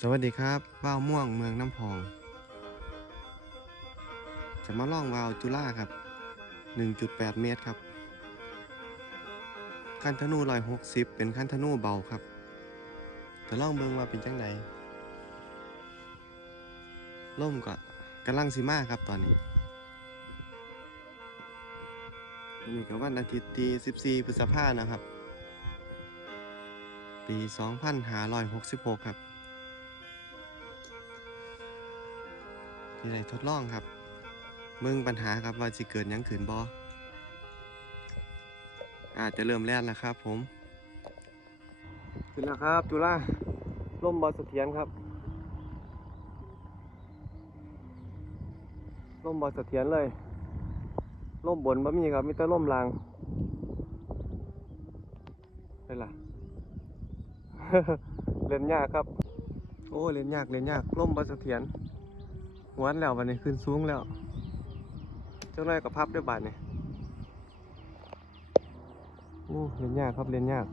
สวัสดีครับว่าวม่วงเมืองน้ำพอง จะมาล่องวาวจุล่าครับ 1.8 เมตรครับ คันธนู160 เป็นคันธนูเบาครับ จะล่องเบิงมาเป็นจังไดล่มก็กำลังสิมาครับตอนนี้วันนี้ก็วันอาทิตย์ที่14พฤษภานะครับ ปี 2566 ครับ ที่ได้ทดลองครับมืองปัญหาครับว่าจะเกิดยังขืนบออาจจะเริ่มแล่นแล้วครับผมขึ้นแล้วครับจุฬาล่มบอสเถียรครับล่มบอสเถียรเลยล่มบนบะมีครับมีแต่ล่มลางได้ล่ะเล่นยากครับ โอ้เล่นยากเล่นยากล่มบอสเถียร หวนแล้ววันนี้ขึ้นสูงแล้ว เจ้าหน้ากับพับด้วยบาทเนี่ยโอ้เล่นยากครับเล่นยาก